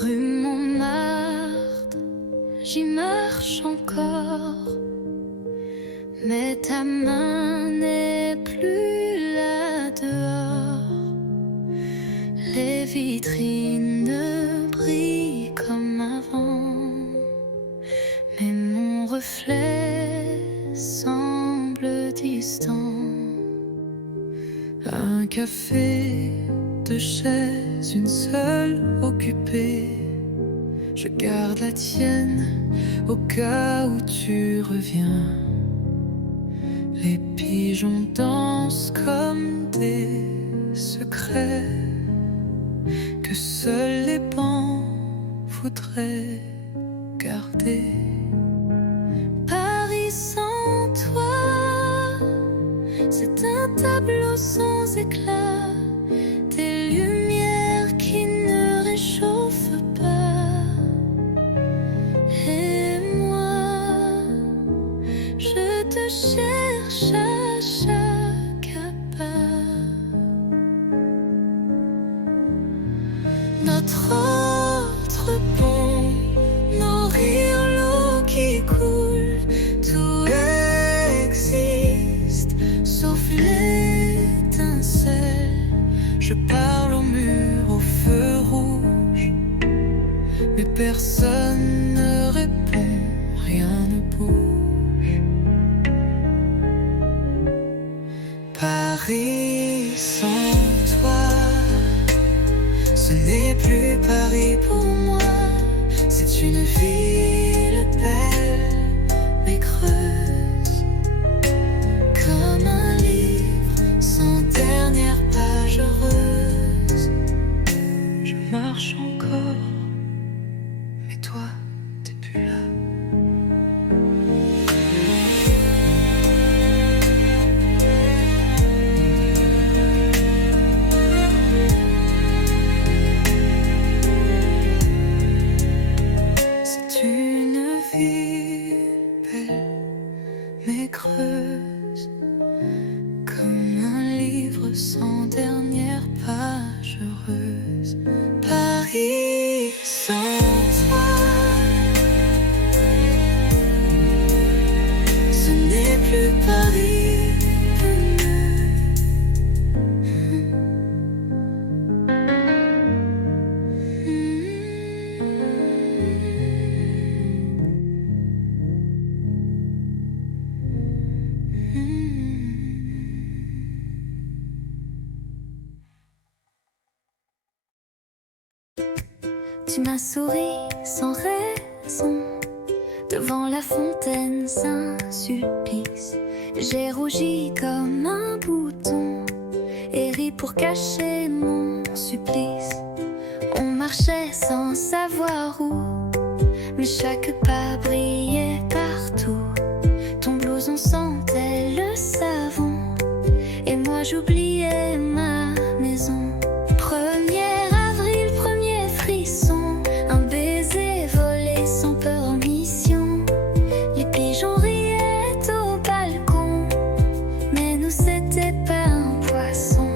Rue Montmartre, j'y marche encore, mais ta main n'est plus là dehors. Les vitrines ne brillent comme avant, mais mon reflet semble distant. Un café, deux chaises, une seule occupée. Je garde la tienne au cas où tu reviens. Les pigeons dansent comme des secrets que seuls les bancs voudraient garder. Paris sans toi, c'est un tableau sans éclat, des lumières qui ne réchauffent pas. Et moi, je te cherche à chaque pas. Notre autre pont, nos rires, l'eau qui coule, tout existe sauf l'étincelle. Je parle au mur, au feu rouge, mais personne ne répond, rien ne bouge. Paris sans toi, ce n'est plus Paris pour moi. C'est une ville belle mais creuse, comme un livre sans dernière page heureuse. Je marche encore, mais toi, t'es plus là. C'est une ville belle mais creuse, comme un livre sans dernière page heureuse. Paris sans toi, ce n'est plus Paris. Tu m'as souri sans raison, devant la fontaine, Saint-Sulpice. J'ai rougi comme un bouton et ri pour cacher mon supplice. On marchait sans savoir où, mais chaque pas brillait partout. Ton blouson sentait le savon et moi j'oubliais ma maison. 1er avril, premier frisson, un baiser volé sans peur en mission. Les pigeons riaient au balcon, mais nous c'était pas un poisson.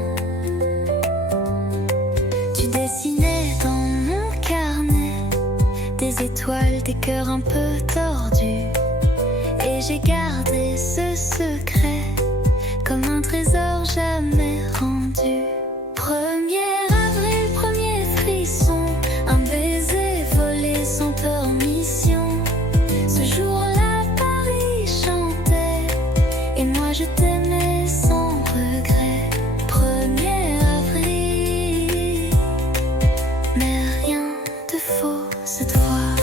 Tu dessinais dans mon carnet des étoiles, des cœurs un peu tordus, et j'ai gardé ce secret comme un trésor jamais rendu. 1er avril, premier frisson, un baiser volé sans peur en mission. Ce jour-là, Paris chantait et moi je t'aimais sans regret. 1er avril, mais rien de faux cette fois.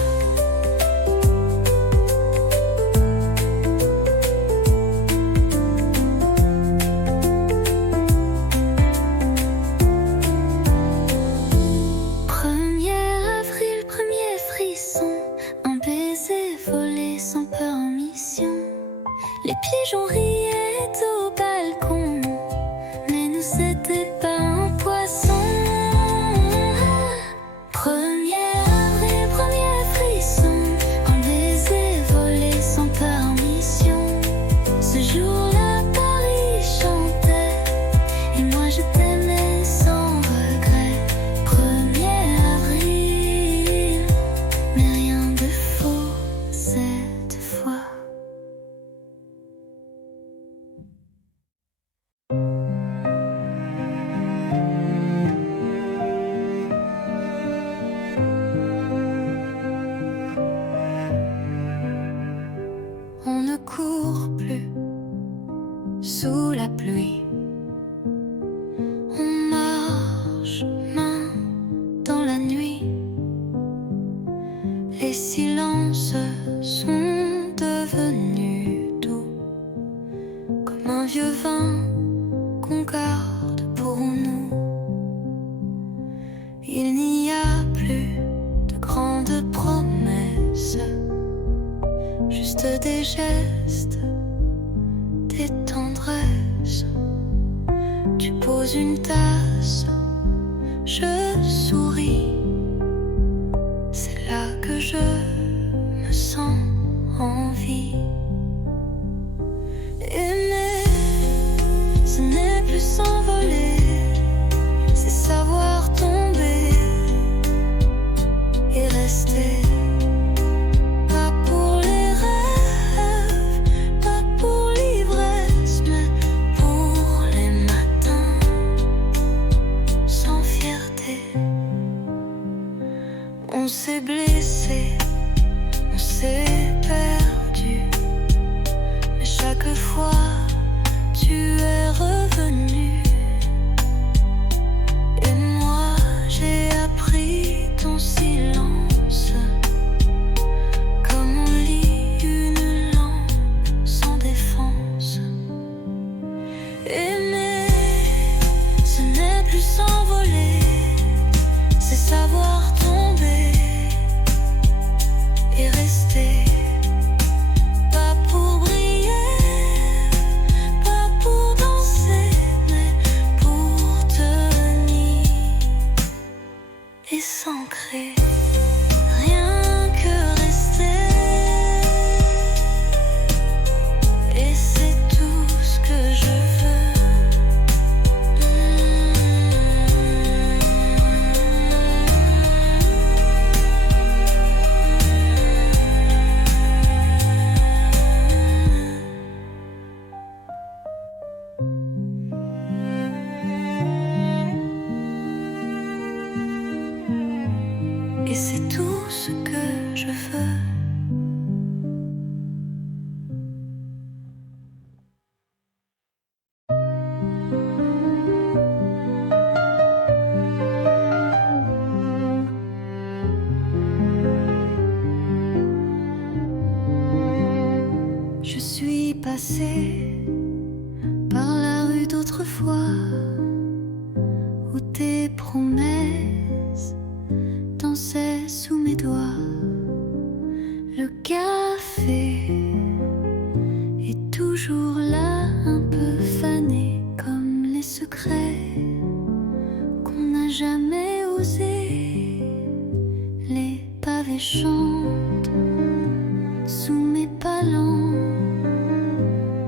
gestes, tes tendresses. Tu poses une tasse, je souris. C'est là que je me sens en vie. Aimer, ce n'est plus s'envoler, c'est savoir tomber et rester. Pas pour les rêves, pas pour l'ivresse, mais pour les matins sans fierté. On s'est blessé, on s'est perdu, mais chaque fois tu es revenu. Et moi j'ai appris ton silence, comme on lit une langue sans défense. Aimer, ce n'est plus s'envoler, c'est savoir tomber et rester. Pas pour briller, pas pour danser, mais pour tenir et s'ancrer. Rien que rester, et c'est tout ce que je veux. Et c'est tout ce que je veux. Je suis passée par la rue d'autrefois, où tes promesses dansaient sous mes doigts. Le café est toujours là, un peu fané, comme les secrets qu'on n'a jamais osé. Les pavés chantent sous mes palans,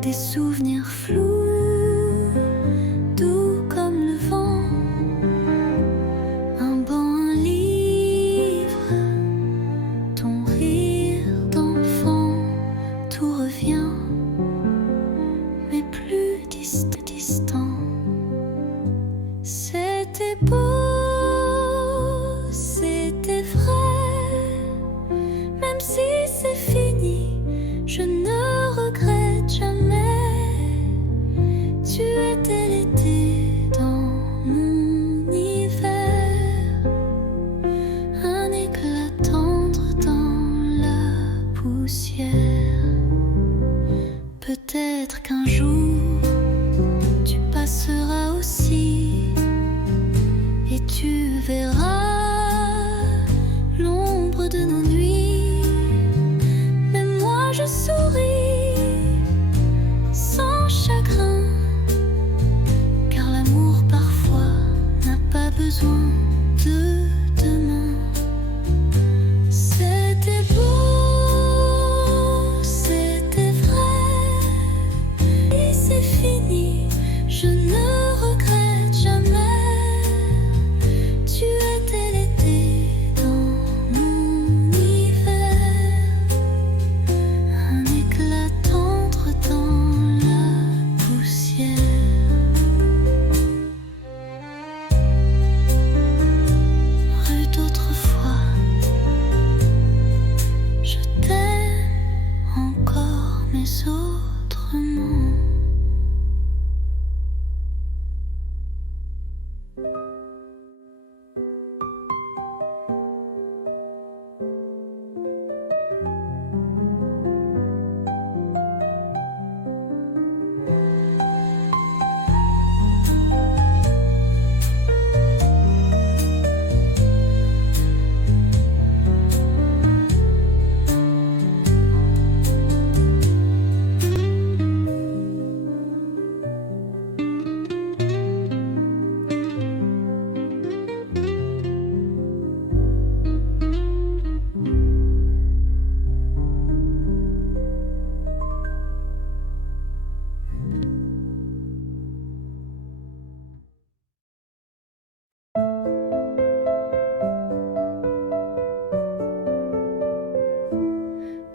des souvenirs flous, doux comme le vent. Un banc, un livre, ton rire d'enfant, tout revient, mais plus distant. C'était beau, c'était vrai,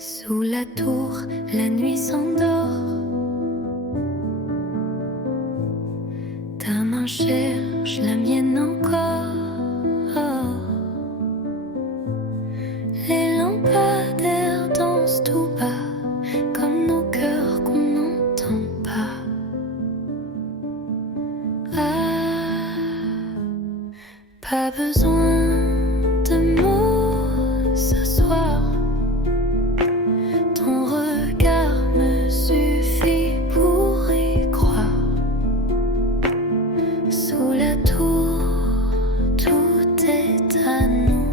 Sous la tour, la nuit s'endort. Ta main cherche la mienne encore. Les lampadaires dansent tout bas, comme nos cœurs qu'on n'entend pas. Pas besoin de mots ce soir. Ton regard me suffit pour y croire. Sous la tour, tout est à nous.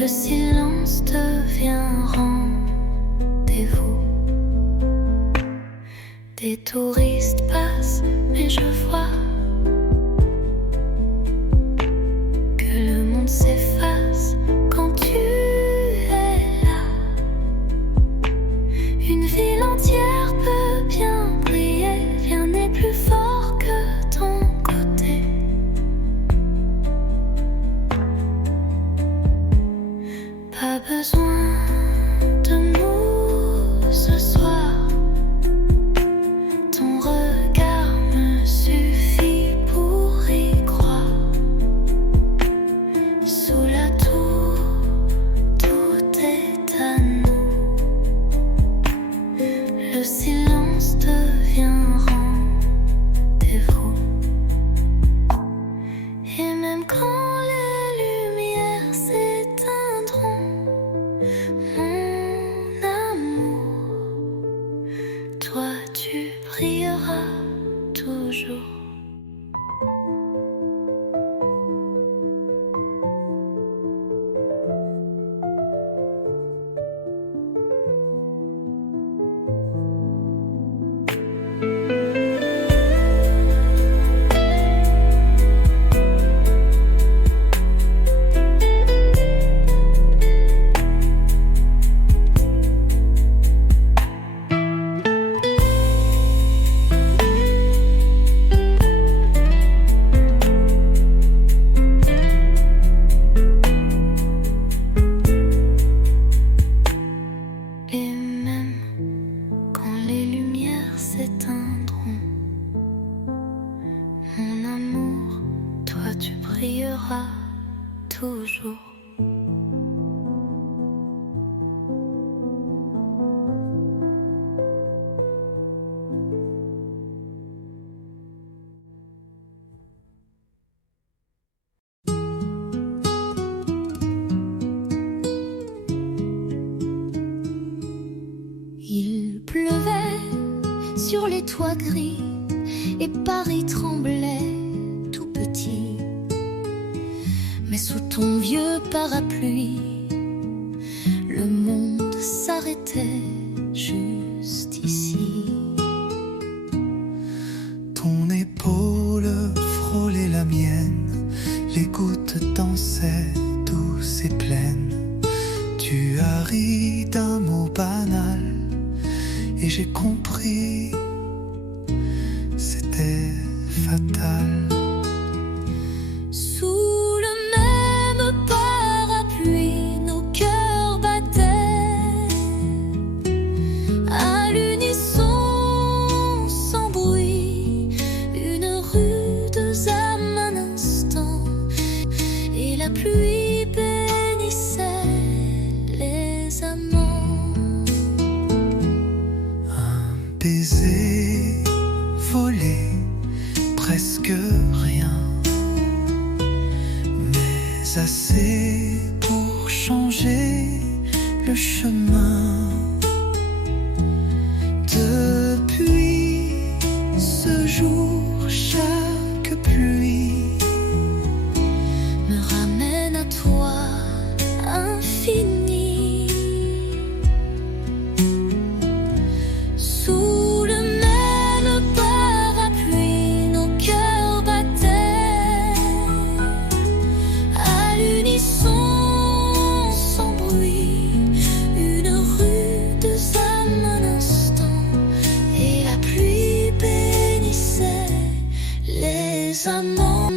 Le silence devient rendez-vous. Des touristes passent, mais je vois s'efface quand tu es là. Une ville entière peut bien briller, rien n'est plus fort que ton côté. Pas besoin de mots ce soir. Ton regard me suffit pour y croire. Sous la tour, tout est à nous. Le silence devient rendez-vous. Et même quand les lumières s'éteindront, mon amour, toi tu brilleras toujours. Mon amour, toi tu brilleras toujours. Il pleuvait sur les toits gris et Paris tremblait tout petit. Mais sous ton vieux parapluie, le monde s'arrêtait juste ici. Ton épaule frôlait la mienne, les gouttes dansaient douces et pleines. Tu as ri d'un mot banal et j'ai compris, c'était fatal. Sous le même parapluie, nos cœurs battaient à l'unisson, sans bruit. Une rude âme un instant, et la pluie bénissait les amants. Un baiser volé, presque rien, mais assez pour changer le chemin. Depuis ce jour, chaque pluie me ramène à toi, infini. Sous le même parapluie, nos cœurs battaient à l'unisson, sans bruit. Une rude âme un instant, et la pluie bénissait les amants.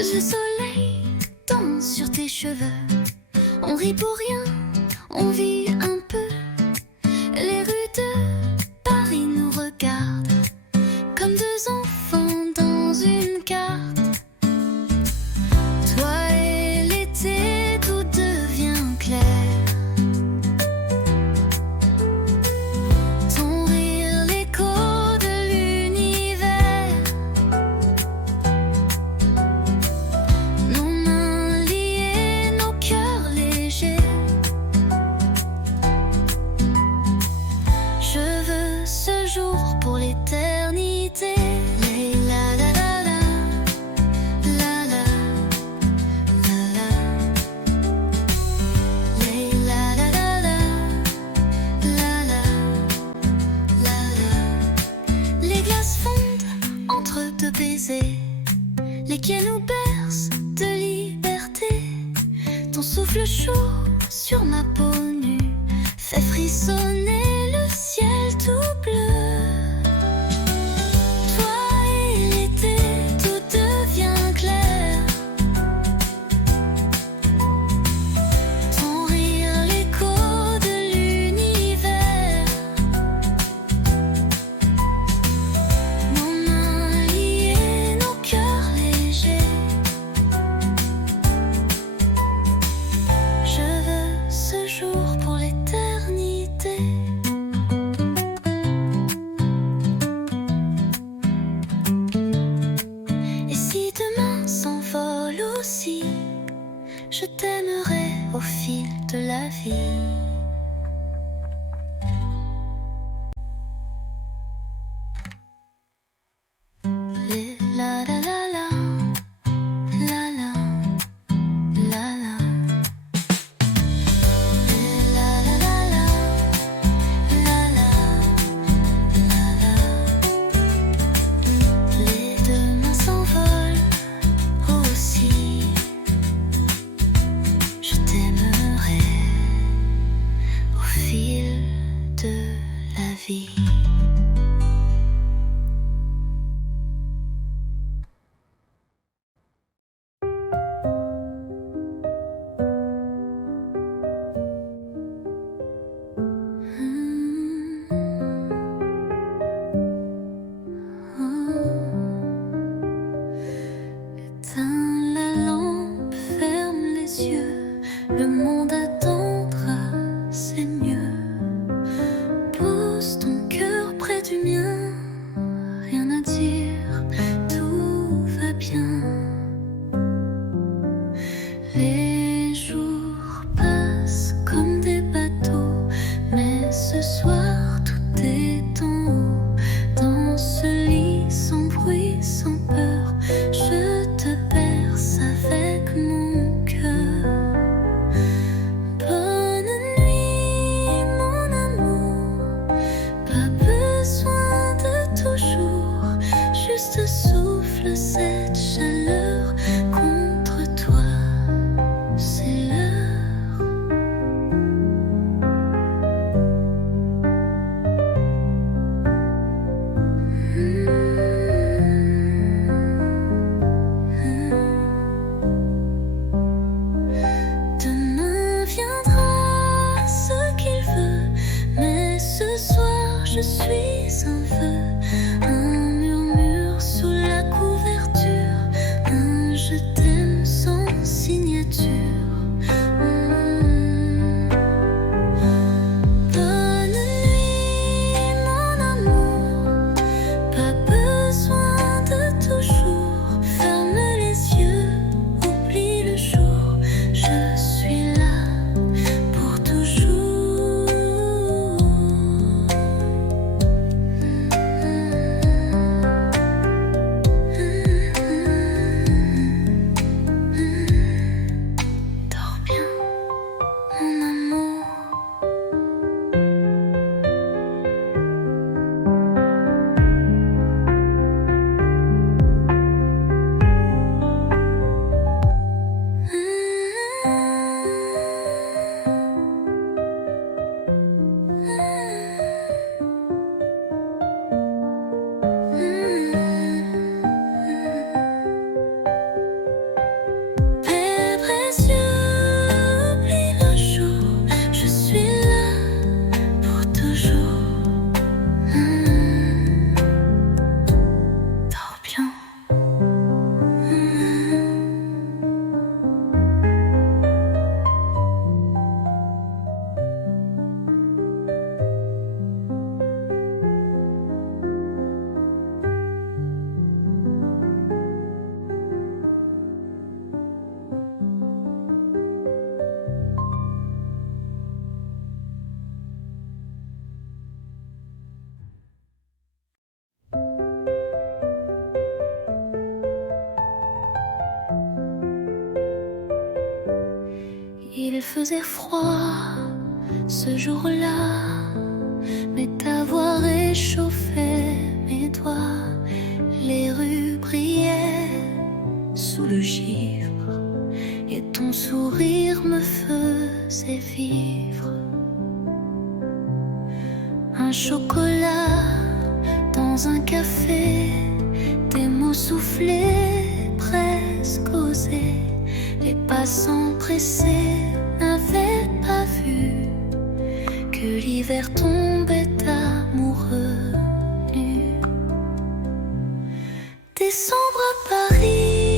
Le soleil danse sur tes cheveux. On rit pour rien, on vit un peu. Les rues de Paris nous regardent comme deux enfants dans une carte. Toi et l'été, tout devient clair. Ton rire, l'écho de l'univers. Nos mains liées, nos cœurs légers. Je veux ce jour pour l'éternité. La la la la, la la, la la. La la la la, la la, la la. Les glaces fondent entre deux baisers. Les quais nous bercent de liberté. Ton souffle chaud sur ma peau nue fait frissonner le ciel tout bleu. Toi et l'été, tout devient clair. Ton rire, l'écho de l'univers. Nos mains liées, nos cœurs légers. Je veux ce jour pour l'éternité. Et si demain s'envole aussi, je t'aimerai au fil de la vie. La la la la, la la, la la. La la la la, la la, la la. Les deux mains s'envolent aussi. Je t'aimerai au fil de la vie. Éteins la lampe, ferme les yeux. Le monde attendra, c'est mieux. Pose ton cœur près du mien. Rien à dire, tout va bien. Les jours passent comme des bateaux, mais ce soir tout est en haut. Dans ce lit sans bruit, sans peur, je te berce avec mon cœur. Bonne nuit, mon amour. Pas besoin de toujours, juste souffle cette chaleur contre toi. C'est l'heure. Demain viendra ce qu'il veut, mais ce soir je suis un feu. Un murmure sous la couverture, un je t'aime sans signature. Bonne nuit, mon amour. Pas besoin de toujours. Ferme les yeux, oublie le jour. Je suis là pour toujours. faisait froid ce jour-là, mais ta voix réchauffait mes doigts. Les rues brillaient sous le givre et ton sourire me faisait vivre. Un chocolat dans un café, des mots soufflés, presque osés. Les passants pressés n'avaient pas vu que l'hiver tombait amoureux nu. Décembre à Paris,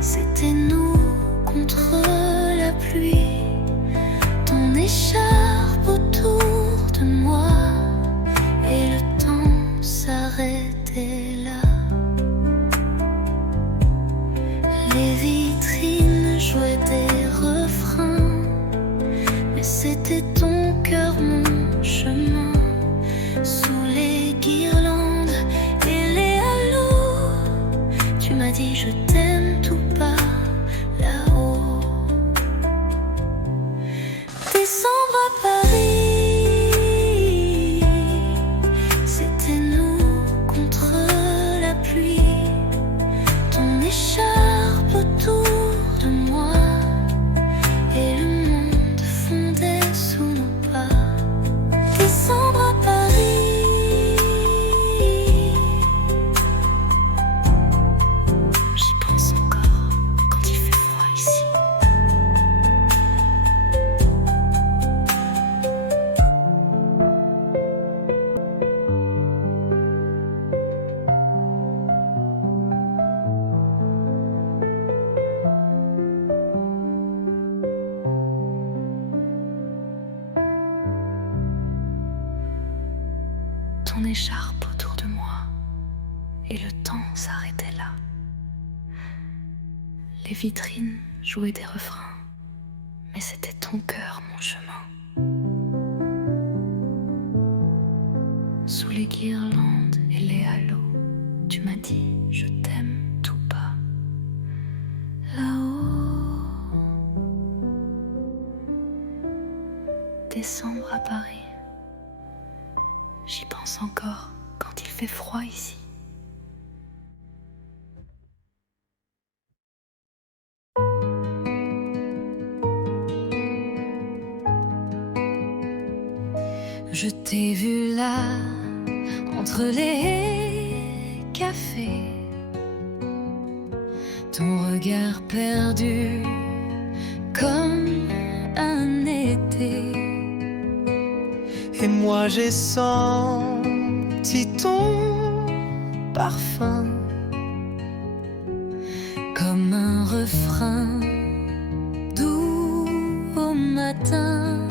c'était nous contre la pluie. Ton écharpe autour de moi et le temps s'arrêtait là. Les vitrines jouaient des refrains, mais c'était ton cœur, mon chemin. Sous les guirlandes et les halos, tu m'as dit je t'aime tout bas là-haut. Décembre à Paris, c'était nous contre la pluie. Ton écharpe autour de moi et le monde fondait sous nos pas. Décembre à Paris, j'y pense encore quand il fait froid ici. Ton écharpe autour de moi et le temps s'arrêtait là. Les vitrines jouaient des refrains, mais c'était ton cœur, mon chemin. Sous les guirlandes et les halos, tu m'as dit je t'aime tout bas là-haut. Décembre à Paris, j'y pense encore quand il fait froid ici. Je t'ai vu là, entre les cafés, ton regard perdu comme un été. Et moi j'ai senti ton parfum Comme un refrain doux au matin.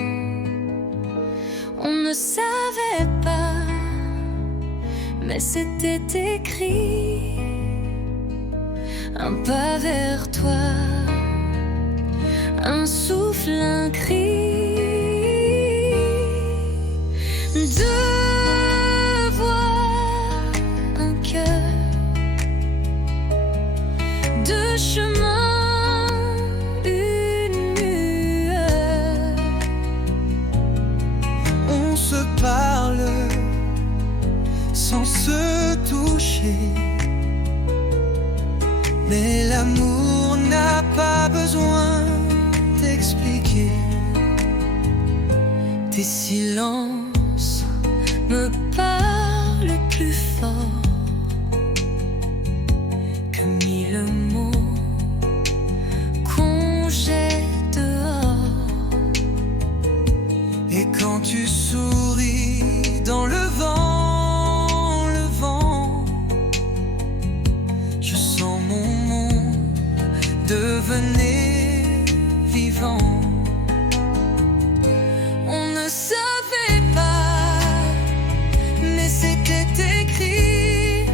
On ne savait pas, mais c'était écrit. Un pas vers toi, un souffle, un cri. Deux voix, un cœur, deux chemins, une lueur. On se parle sans se toucher, mais l'amour n'a pas besoin d'expliquer. Tes silences me parlent plus fort que mille mots qu'on jette dehors. Et quand tu souris dans le vent, je sens mon monde devenir vivant. On ne savait pas, mais c'était écrit.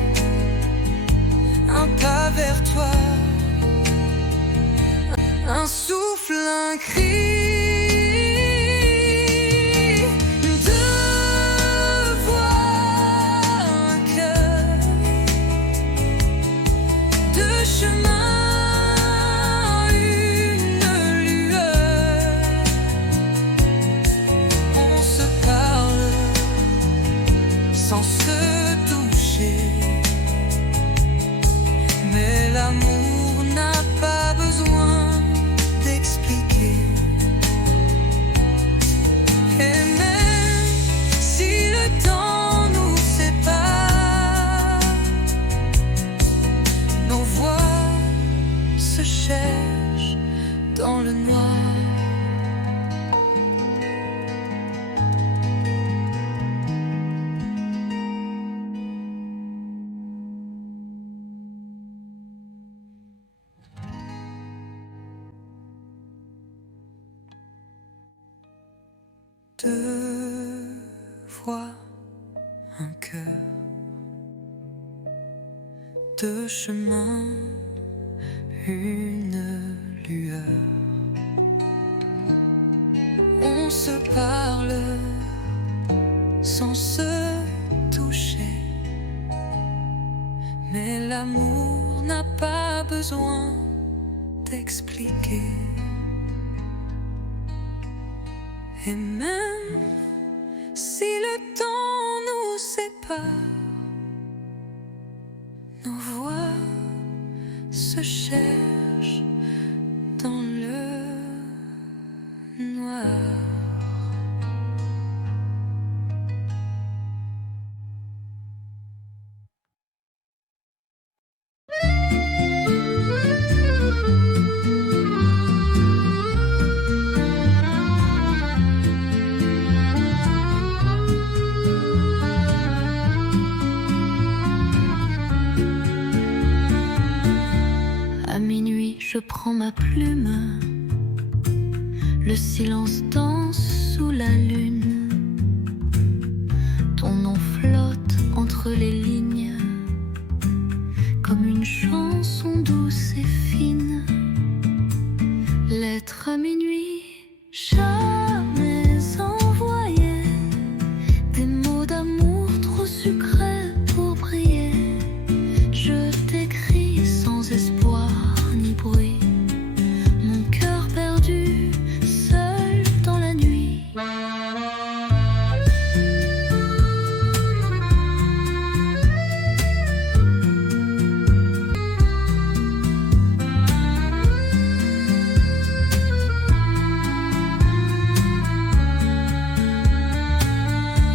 Un pas vers toi, Un souffle, un cri. Deux voix, un cœur, deux chemins, une Deux voix, un cœur, deux chemins, une lueur. On se parle sans se toucher, mais l'amour n'a pas besoin d'expliquer. Et même si le temps nous sépare, nos voix se cherchent dans le noir. Je prends ma plume, le silence danse sous la lune. Ton nom flotte entre les lignes, comme une chanson douce et fine. Lettre à minuit, jamais envoyée, des mots d'amour trop sucrés pour briller. Je t'écris sans espoir ni bruit, mon cœur perdu, seul dans la nuit.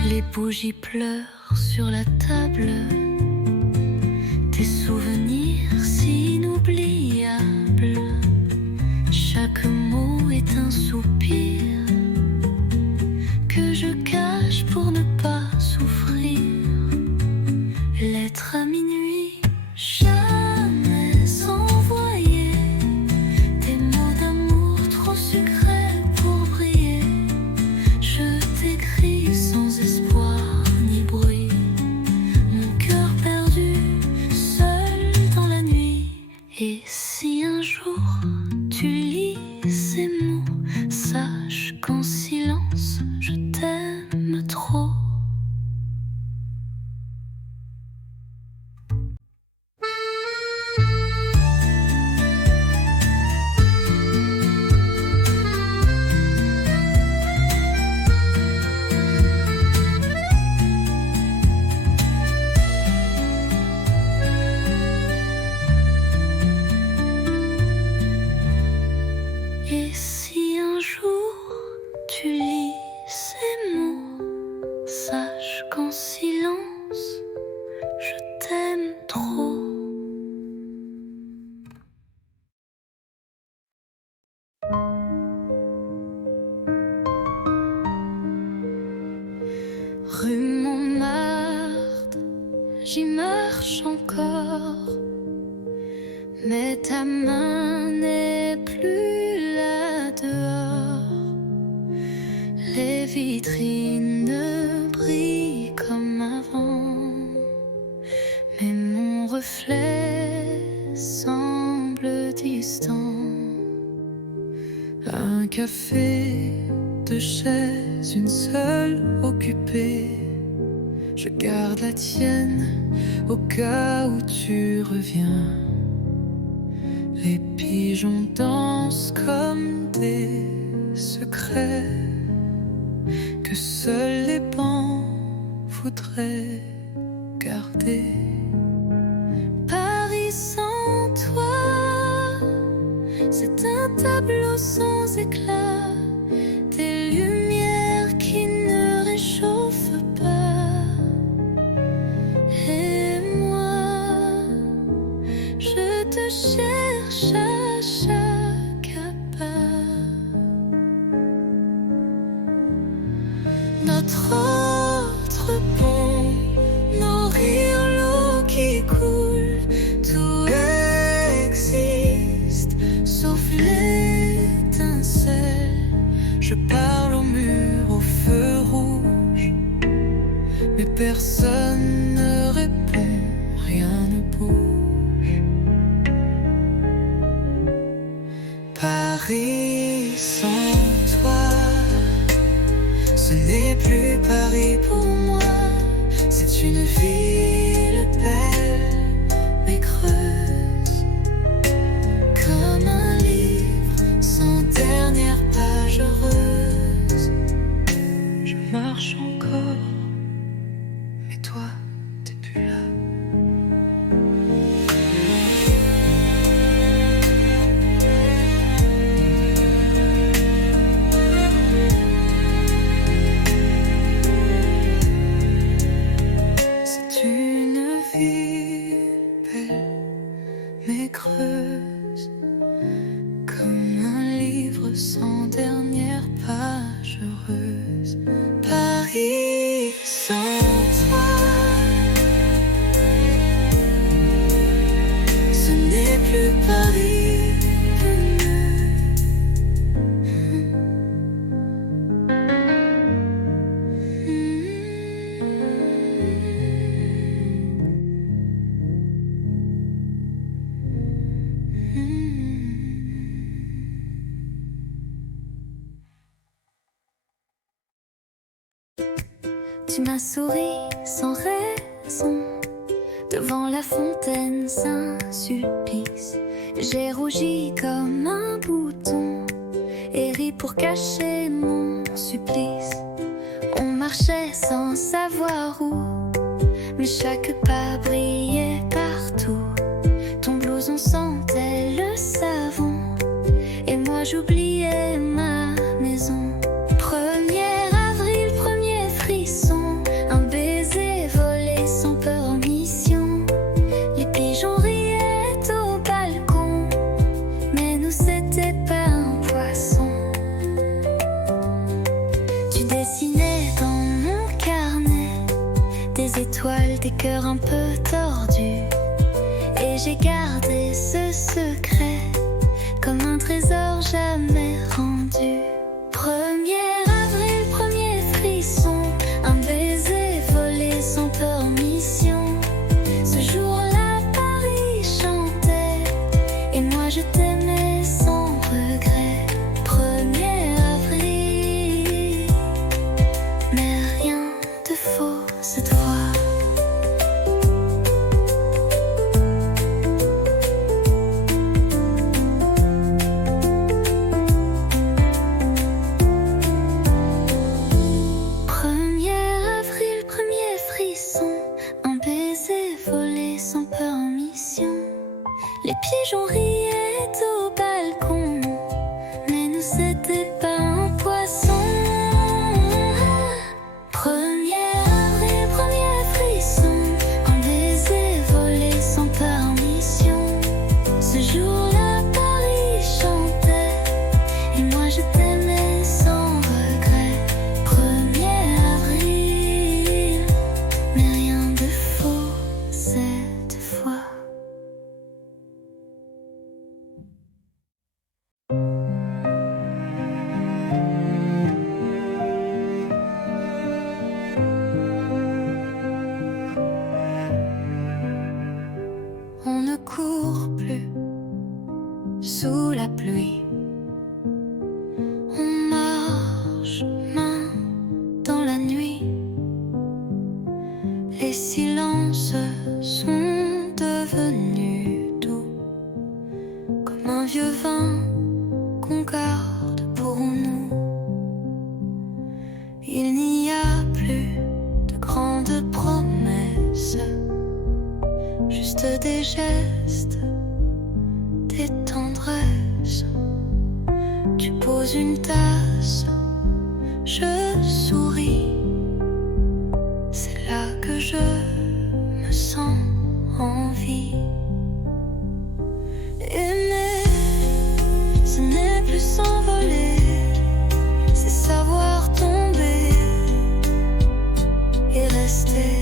Les bougies pleurent sur la table, tes souvenirs inoubliables. Chaque mot est un soupir que je cache pour ne pas souffrir. Lettre à minuit, jamais envoyée, des mots d'amour trop sucrés pour briller. Je t'écris sans espoir ni bruit, mon cœur perdu, seul dans la nuit. Et si un jour tu lis ces mots, sache qu'en silence je t'aime trop. Et si un jour tu lis ces mots, sache qu'en silence je t'aime trop. Rue Montmartre, j'y marche encore, mais ta main n'est plus là dehors. Les vitrines brillent comme avant, mais mon reflet semble distant. Un café, deux chaises, une seule occupée. Je garde la tienne au cas où tu reviens. Les pigeons dansent comme des secrets que seuls les bancs voudraient garder. Paris sans toi, c'est un tableau sans éclat, des lumières qui ne réchauffent pas. Et moi, je te cherche à chaque pas. Notre autre pont, nos rires, l'eau qui coule, tout existe, sauf l'étincelle. Je parle au mur, au feu, personne ne répond, rien ne bouge. Paris sans toi, ce n'est plus Paris pour moi. C'est une ville belle mais creuse, comme un livre sans dernière page heureuse. Je marche encore, mais toi, t'es plus là. C'est une ville belle, mais creuse, comme un livre sans dernière page heureuse. Paris sans toi, ce n'est plus Paris. Tu m'as souri sans raison devant la fontaine Saint-Sulpice. J'ai rougi comme un bouton et ri pour cacher mon supplice. On marchait sans savoir où, mais chaque pas brillait partout. Ton blouson sentait le savon et moi j'oubliais ma maison. 1er avril, premier frisson, un baiser volé sans permission. Les pigeons riaient au balcon, mais nous c'était pas un poisson. Tu dessinais dans mon carnet des étoiles, des cœurs un peu tordus, et j'ai gardé ce secret comme un trésor jamais rendu. 1er avril, premier frisson, un baiser volé sans permission. Ce jour-là, Paris chantait et moi je t'aimais sans regret. 1er avril, mais rien de faux cette fois. Les pigeons riaient au balcon, mais nous c'était pas un poisson. 1er avril, premier frisson, un baiser volé sans permission. Ce jour-là, Paris chantait et moi je t'aimais sans regret. 1er avril, mais rien de faux cette fois. On ne court plus sous la pluie. On marche main dans la nuit. Les silences sont devenus doux, comme un vieux vin qu'on garde pour nous. Il n'y a plus de grandes promesses, juste des gestes, des tendresses. Tu poses une tasse, je souris. C'est là que je me sens en vie. Aimer, ce n'est plus s'envoler, c'est savoir tomber et rester.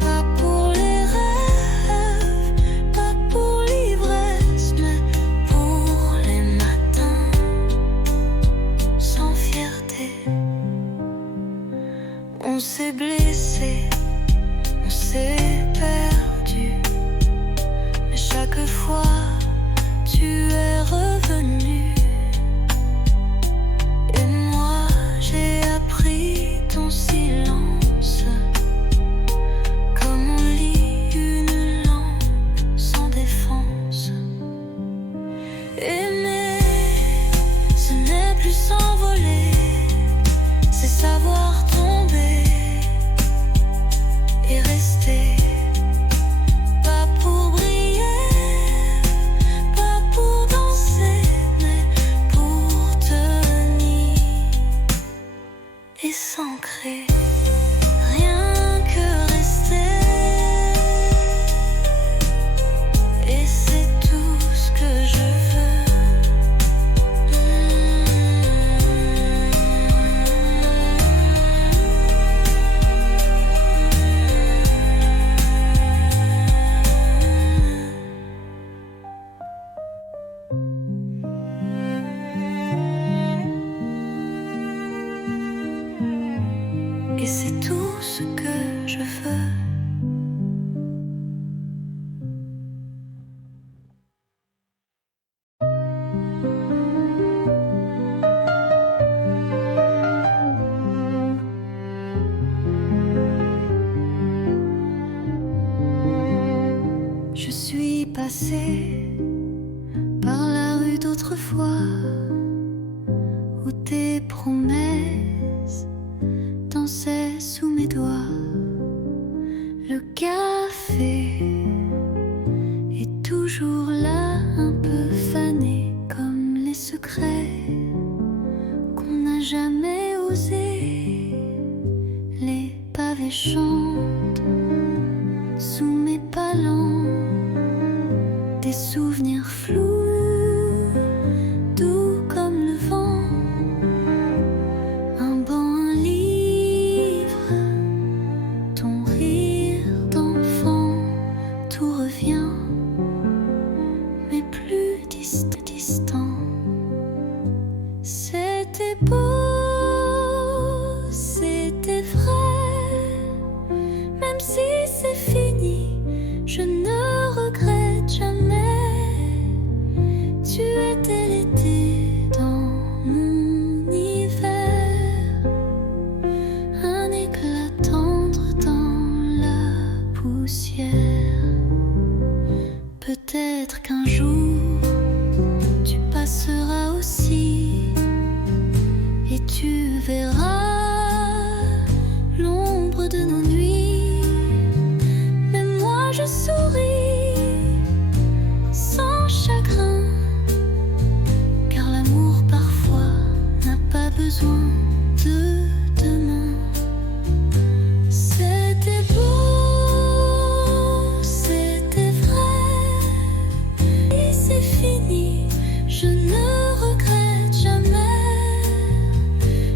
Pas pour les rêves, pas pour l'ivresse, mais pour les matins sans fierté. plus s'envoler, c'est savoir tomber et rester. Pas pour briller, pas pour danser, mais pour tenir et s'ancrer. Rien que rester. Et c'est tout ce que je veux. Et c'est tout ce que je veux. Je suis passée par la rue d'autrefois où tes promesses dansaient sous mes doigts. Le café est toujours là, un peu fané comme les secrets qu'on n'a jamais osé. Les pavés chantent sous mes palans, des souvenirs flous, doux comme le vent. Un banc, un livre, ton rire d'enfant, tout revient, mais plus distant. C'était beau, c'était vrai, même si c'est fini, je ne regrette jamais. Tu étais l'été dans mon hiver, un éclat tendre dans la poussière. Peut-être qu'un jour tu passeras aussi et tu verras l'ombre de nos nuits. Mais moi je souris sans chagrin, car l'amour parfois n'a pas besoin de demain. C'était beau, c'était vrai, et c'est fini, je ne regrette jamais.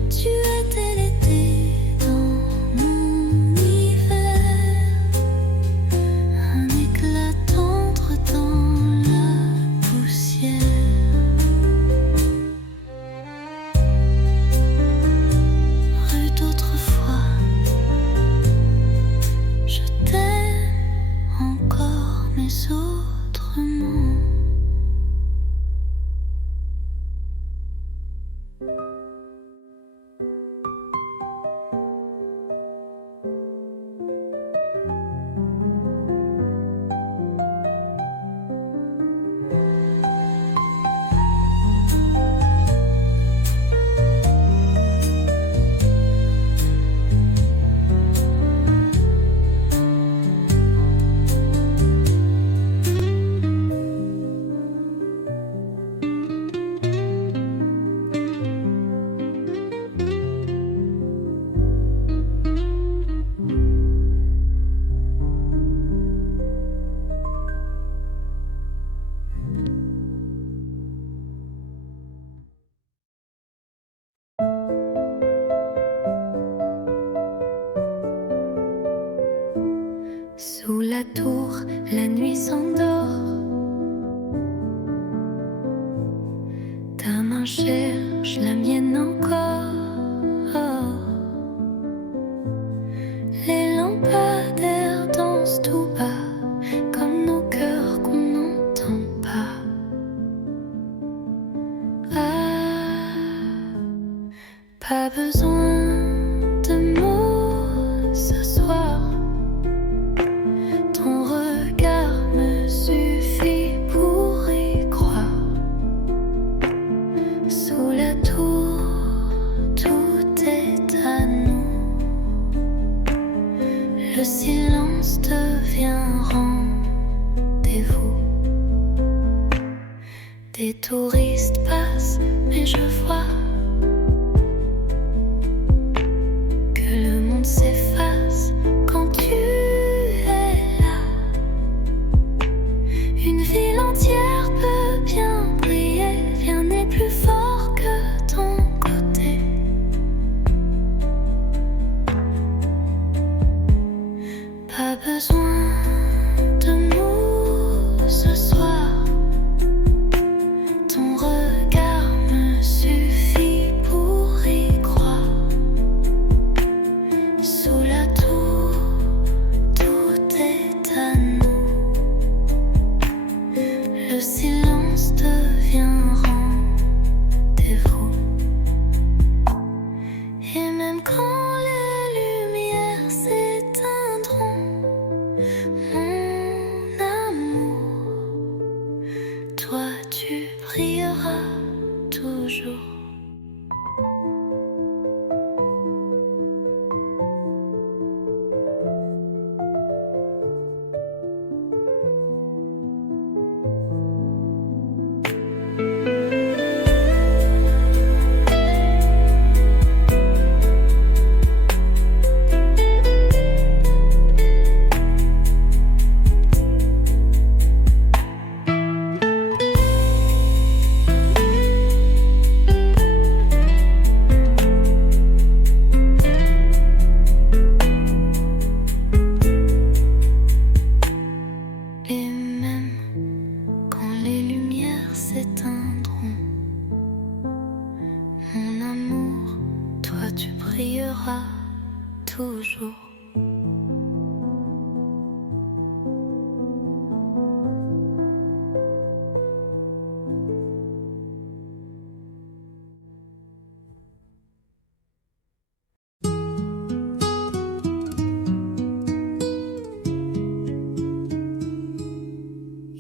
Tu étais l'été dans mon hiver, un éclat tendre dans la poussière. Rue d'autrefois, je t'aime encore, mais autrement. Sous la tour, la nuit s'endort. Ta main cherche la mienne encore. Les lampadaires dansent tout bas, comme nos cœurs qu'on n'entend pas. Ah, pas besoin de mots ce soir. Ton regard me suffit pour y croire. Sous la tour, tu brilleras toujours.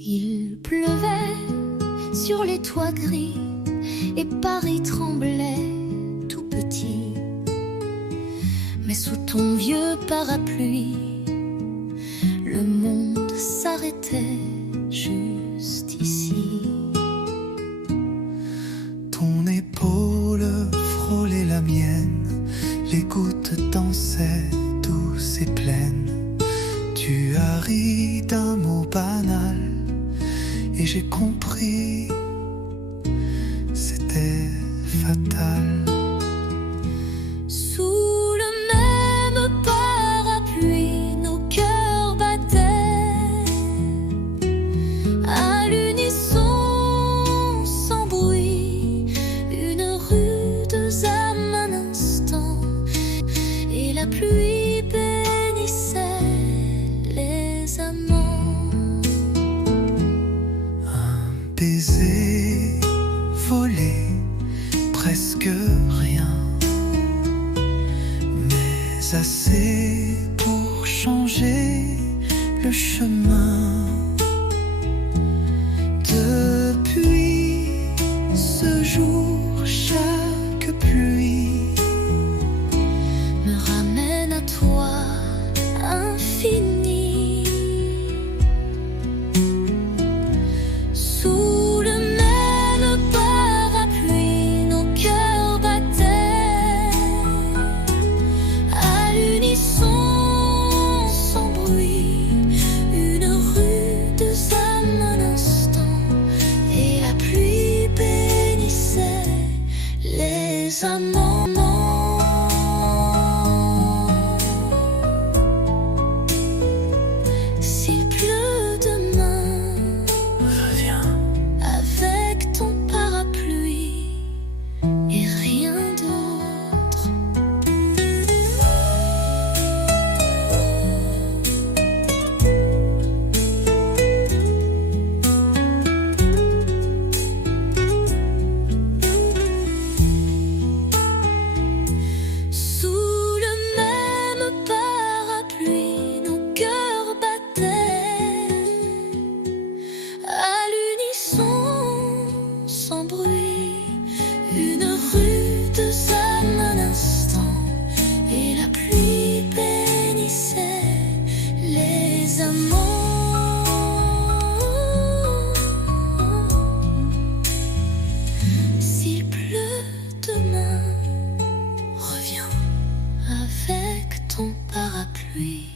Il pleuvait sur les toits gris et Paris tremblait tout petit. Mais sous ton vieux parapluie, le monde s'arrêtait juste ici. Ton épaule frôlait la mienne, les gouttes dansaient douces et pleines. Tu as ri d'un mot banal et j'ai compris, c'était fatal. Sous le même parapluie, nos cœurs battaient à l'unisson, sans bruit, une rude âme un instant, et la pluie bénissait les amants. Un baiser volé, presque rien, mais assez pour changer le chemin. Depuis ce jour, chaque pluie Me ramène à toi, infini. Sous le même parapluie, nos cœurs battaient à l'unisson, sans bruit, une rude âme un instant, et la pluie bénissait les amants. S'il pleut demain, reviens. avec ton parapluie et rien d'autre. Sous le même parapluie, nos cœurs battaient à l'unisson, sans bruit, une rude âme un instant, et la pluie bénissait les amants. S'il pleut demain, reviens avec ton parapluie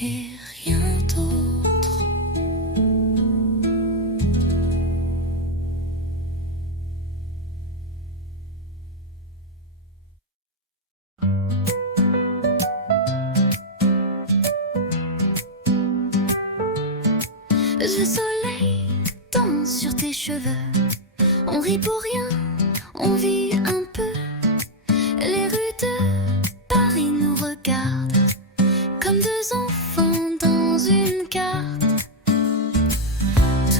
et rien d'autre. Le soleil danse sur tes cheveux, on rit pour rien, on vit un peu. Les rues de Paris nous regardent comme deux enfants dans une carte.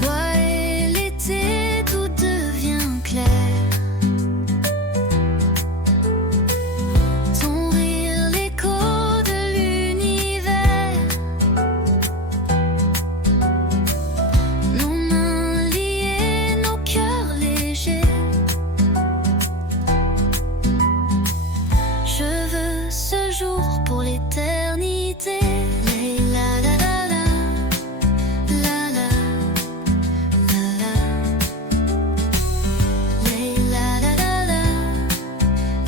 Toi et l'été, tout devient clair. Ton rire, l'écho de l'univers. Nos mains liées, nos cœurs légers. Je veux ce jour pour l'éternité. La la la la, la la, la la, la la la la,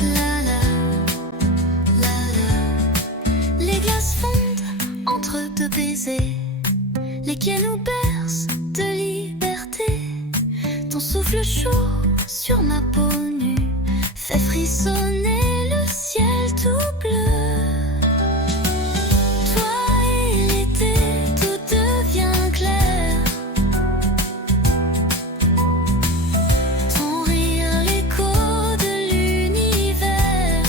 la la, la la. Les glaces fondent entre deux baisers, les quais nous bercent de liberté. Ton souffle chaud sur ma peau nue fait frissonner le ciel tout bleu. Toi et l'été, tout devient clair. Ton rire, l'écho de l'univers.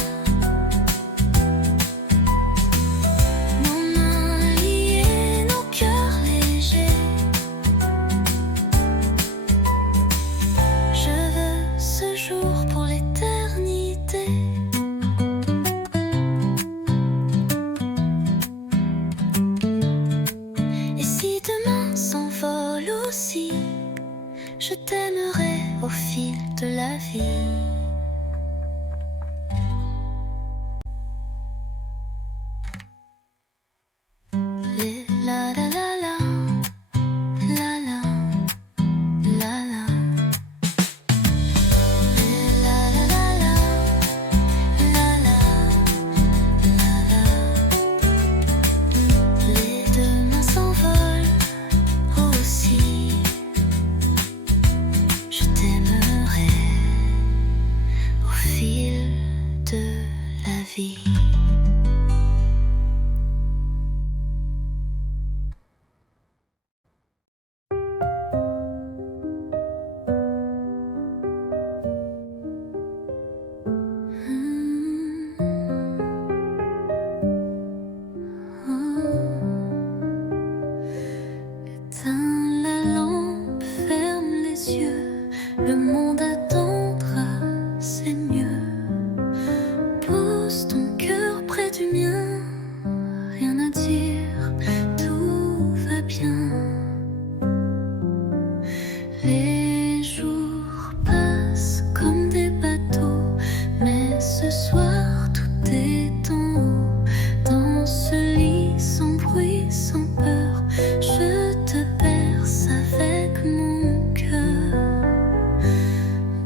vie. Les la la la la, la la, la la. Les la la la la, la la, la la. Les demain s'envolent aussi. Je t'aimerai au fil de la vie. Éteins la lampe, ferme les yeux, le monde attendra, c'est mieux. Pose ton cœur près du mien, rien à dire, tout va bien. Les jours passent comme des bateaux, mais ce soir tout est en haut. Dans ce lit sans bruit, sans peur, je te berce avec mon cœur.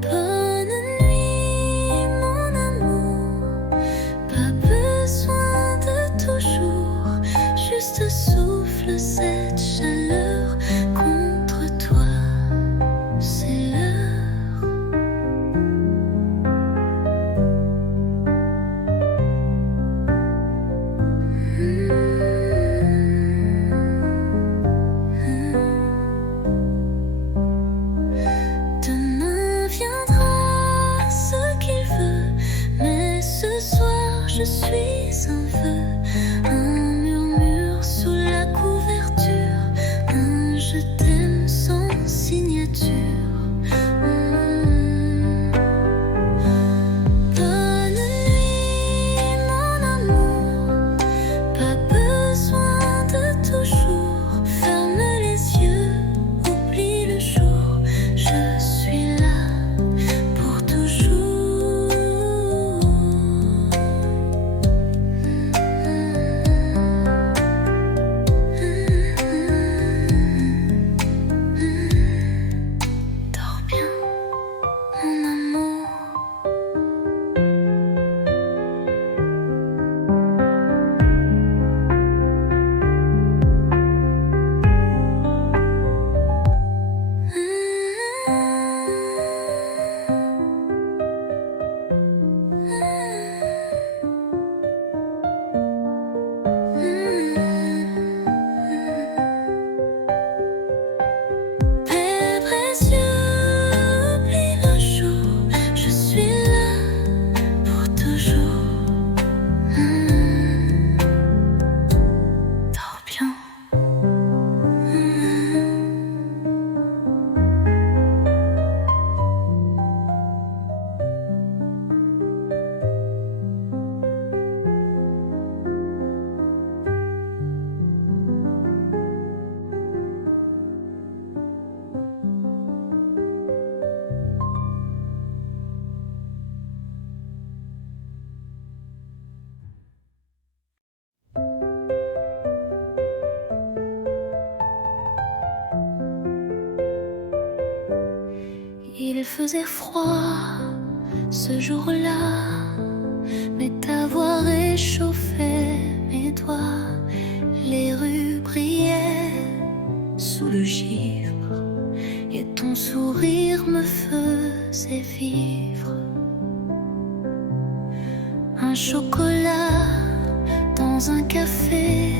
Bonne nuit, mon amour. Pas besoin de toujours, juste souffle cette chaleur contre toi. C'est l'heure. Demain viendra ce qu'il veut, mais ce soir je suis un vœu, un murmure sous la couverture, un je t'aime sans signature. Bonne nuit, mon amour. Pas besoin de toujours, ferme les yeux, oublie le jour, je suis là pour toujours. Dors bien, mon amour. Père précieux, oublie le jour, je suis là pour toujours. Dors bien. Il faisait froid ce jour-là, mais ta voix réchauffait mes doigts. Les rues brillaient sous le givre et ton sourire me faisait vivre. Un chocolat dans un café,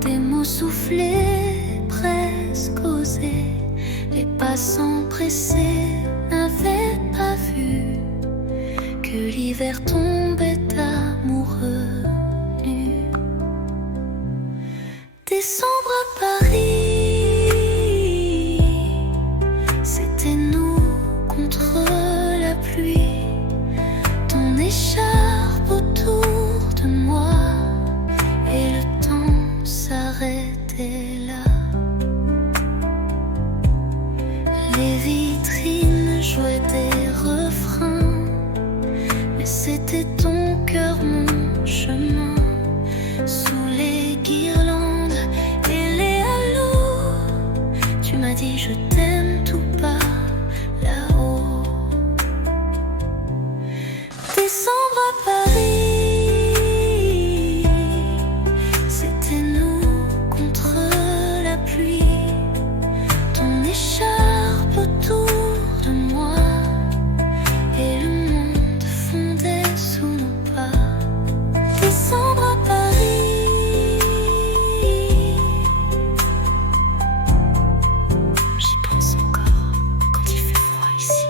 des mots soufflés, presque osés. Les passants pressés n'avaient pas vu que l'hiver tombait amoureux nu. Décembre à Paris, c'était nous contre la pluie. Ton écharpe autour de moi et le temps s'arrêtait là. Les vitrines jouaient des refrains. c'était ton cœur, mon chemin. Sous les guirlandes et les halos, tu m'as dit je t'aime tout bas là-haut. Décembre à Paris, c'était nous contre la pluie. Ton écharpe autour de moi et le monde fondait sous nos pas. Décembre à Paris, j'y pense encore quand il fait froid ici.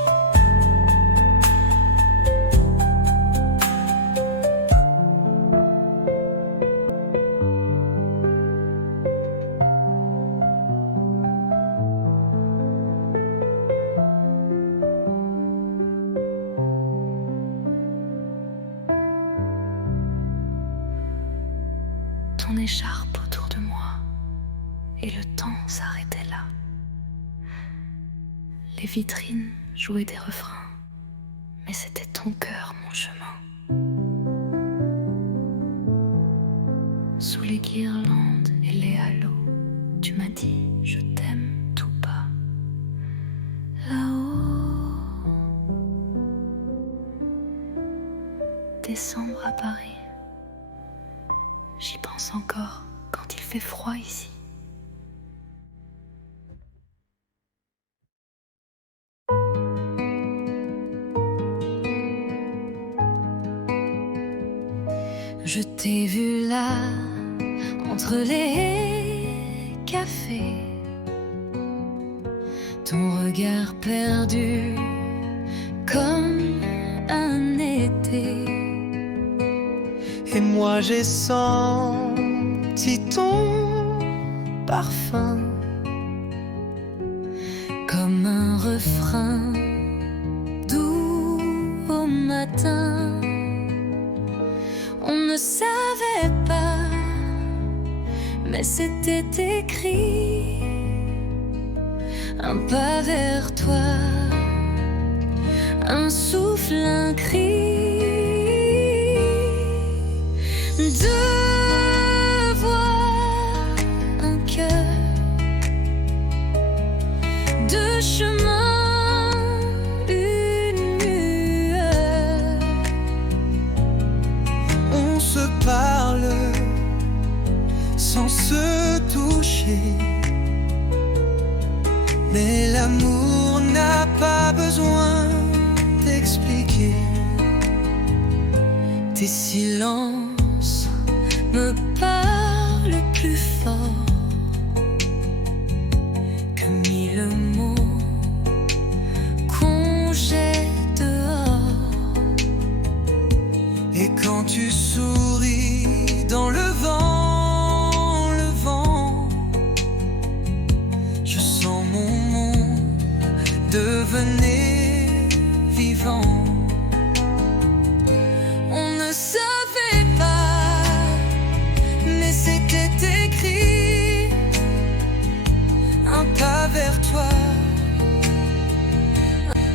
Ton écharpe autour de moi et le temps s'arrêtait là. Les vitrines jouaient des refrains, mais c'était ton cœur, mon chemin. Sous les guirlandes et les halos, tu m'as dit je t'aime tout bas là-haut. Décembre à Paris, j'y pense encore quand il fait froid ici. Je t'ai vu là, entre les cafés, ton regard perdu comme un été. Et moi j'ai senti ton parfum Comme un refrain doux au matin. On ne savait pas, mais c'était écrit. Un pas vers toi, un souffle, un cri. Deux voix, un cœur, deux chemins, une lueur. On se parle sans se toucher, mais l'amour n'a pas besoin d'expliquer. Tes silences me parlent plus fort que mille mots qu'on jette dehors. Et quand tu souris dans le vent, je sens mon monde devenir vivant. On ne savait pas, mais c'était écrit. Un pas vers toi,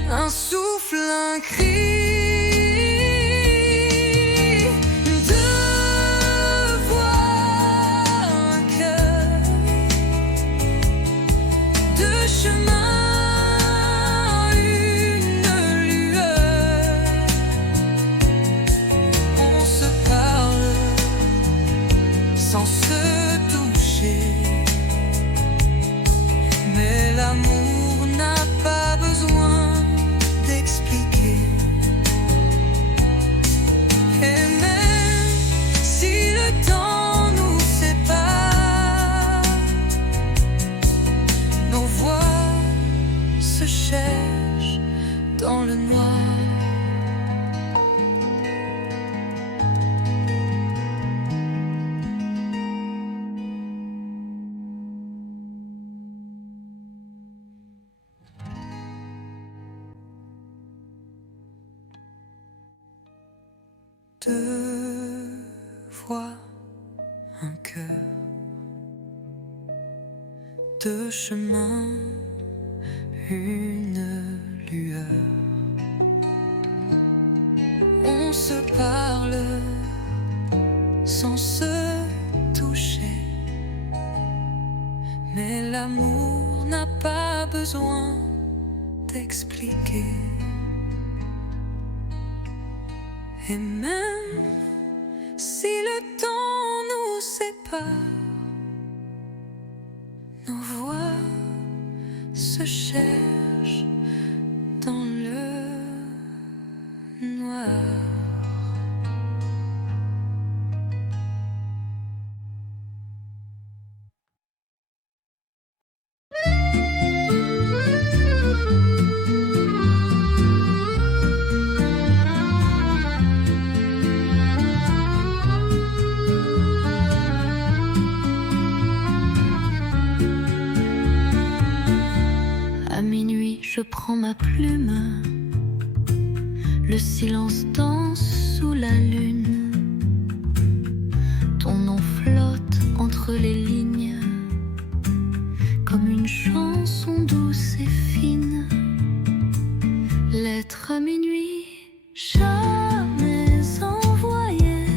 Un souffle, un cri. Deux voix, un cœur, deux chemins, une lueur. on se parle sans se toucher, mais l'amour n'a pas besoin d'expliquer. Et même si le temps nous sépare, nos voix se cherchent dans le noir. Deux voix, un cœur, deux chemins, une lueur. On on se parle sans se toucher. Mais l'amour n'a pas besoin d'expliquer. Et même si le temps nous sépare, nos voix se cherchent dans le noir. À minuit, je prends ma plume. Le silence danse sous la lune. Ton nom flotte entre les lignes, comme une chanson douce et fine. Lettre à minuit, jamais envoyée.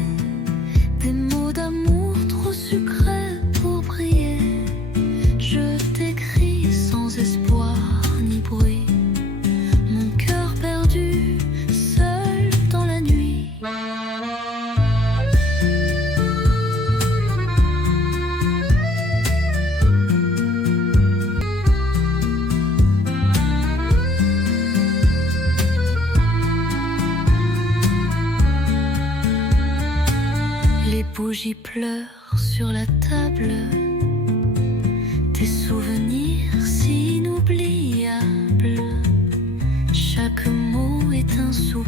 Des mots d'amour trop sucrés pour briller. Je t'écris sans espoir ni bruit. Mon cœur perdu, seul dans la nuit. Les bougies pleurent sur la table. Tes souvenirs si inoubliables. Chaque mot est un sourire.